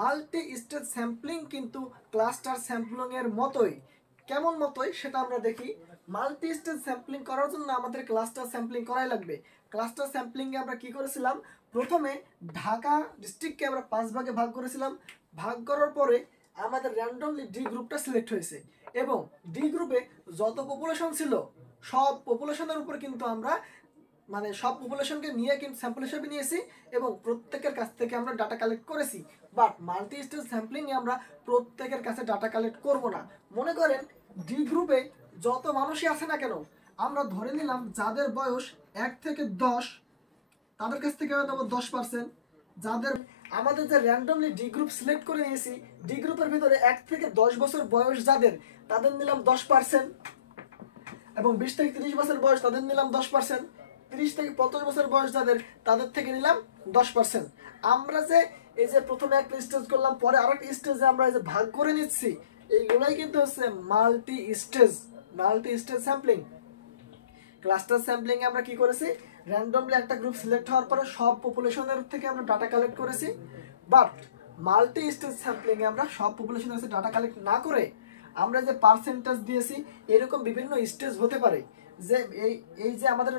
Multi stage sampling কিন্তু cluster sampling এর মতোই। কেমন মতোই সেটা আমরা দেখি। মাল্টি স্টেজ স্যাম্পলিং করার জন্য আমাদের ক্লাস্টার স্যাম্পলিং করাই লাগবে। ক্লাস্টার স্যাম্পলিং এ আমরা কি করেছিলাম, প্রথমে ঢাকা ডিস্ট্রিক্টকে আমরা 5 ভাগে ভাগ করেছিলাম। ভাগ করার পরে আমাদের র্যান্ডমলি ডি গ্রুপটা সিলেক্ট হয়েছে এবং ডি গ্রুপে যত পপুলেশন ছিল সব পপুলেশনের উপর কিন্তু আমরা মানে সব পপুলেশনকে নিয়ে কিন্তু স্যাম্পল হিসেবে নিয়েছি এবং প্রত্যেকের কাছ থেকে আমরা ডাটা কালেক্ট করেছি। বাট মাল্টি স্টেজ স্যাম্পলিংয়ে আমরা প্রত্যেকের কাছে ডাটা কালেক্ট করব না। মনে করেন ডি গ্রুপে যত মানুষই আছে না কেন, আমরা ধরে নিলাম যাদের বয়স 1 থেকে 10 তাদের কাছ থেকে দেবো 10%। যাদের আমাদের যে র্যান্ডমলি ডি গ্রুপ সিলেক্ট করে নিয়েছি, ডি গ্রুপের ভিতরে 1 থেকে 10 বছর বয়স যাদের, তাদের নিলাম 10%। এবং 20 থেকে 30 বছর বয়স তাদের নিলাম 10%। 30 থেকে 50 বছর বয়স যাদের, তাদের থেকে নিলাম 10%। আমরা যে এই যে প্রথমে একটা স্টেজ করলাম, পরে আরেকটা স্টেজে আমরা এই যে ভাগ করে নিচ্ছি, এইগুলাই কিন্তু হচ্ছে multi stage sampling. Cluster sampling এ আমরা কি করেছি, র্যান্ডমলি একটা গ্রুপ সিলেক্ট হওয়ার পরে সব পপুলেশনের থেকে আমরা ডাটা কালেক্ট করেছি। বাট মাল্টি স্টেজ স্যাম্পলিং এ আমরা সব পপুলেশনের কাছে ডাটা কালেক্ট না করে আমরা যে পার্সেন্টেজ দিয়েছি, এরকম বিভিন্ন স্টেজ হতে পারে যে এই যে আমাদের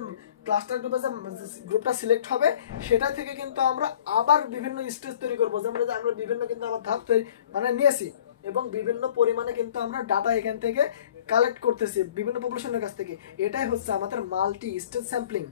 ক্লাস্টার গ্রুপে যে গ্রুপটা সিলেক্ট হবে সেটা থেকে কিন্তু আমরা আবার বিভিন্ন স্টেজ তৈরি করবো। যেমন আমরা বিভিন্ন কিন্তু আবার ধাপ তৈরি মানে নিয়েছি এবং বিভিন্ন পরিমাণে কিন্তু আমরা ডাটা এখান থেকে কালেক্ট করতেছি বিভিন্ন পপুলেশনের কাছ থেকে। এটাই হচ্ছে আমাদের মাল্টি স্টেজ স্যাম্পলিং।